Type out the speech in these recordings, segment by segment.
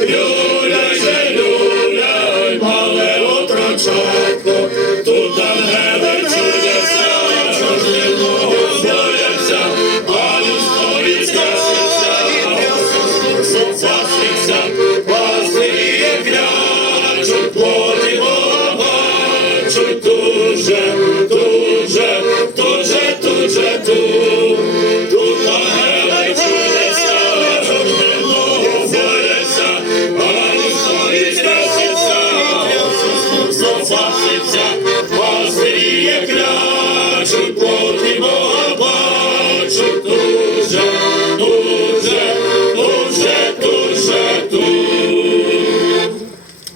Люляй же, люляй, мале отрочатко,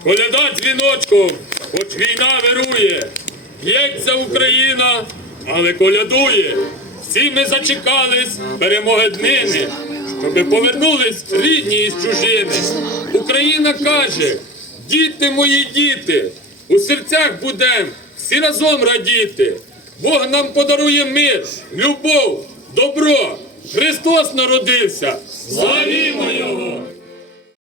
Коляда дзвіночком, хоч війна вирує б'ється Україна, але колядує. Всі ми зачекались перемоги днини, щоби повернулись рідні із чужини. Україна каже: діти мої, діти, у серцях будемо всі разом радіти. Бог нам подарує мир, любов, добро. Христос народився. Славімо Його!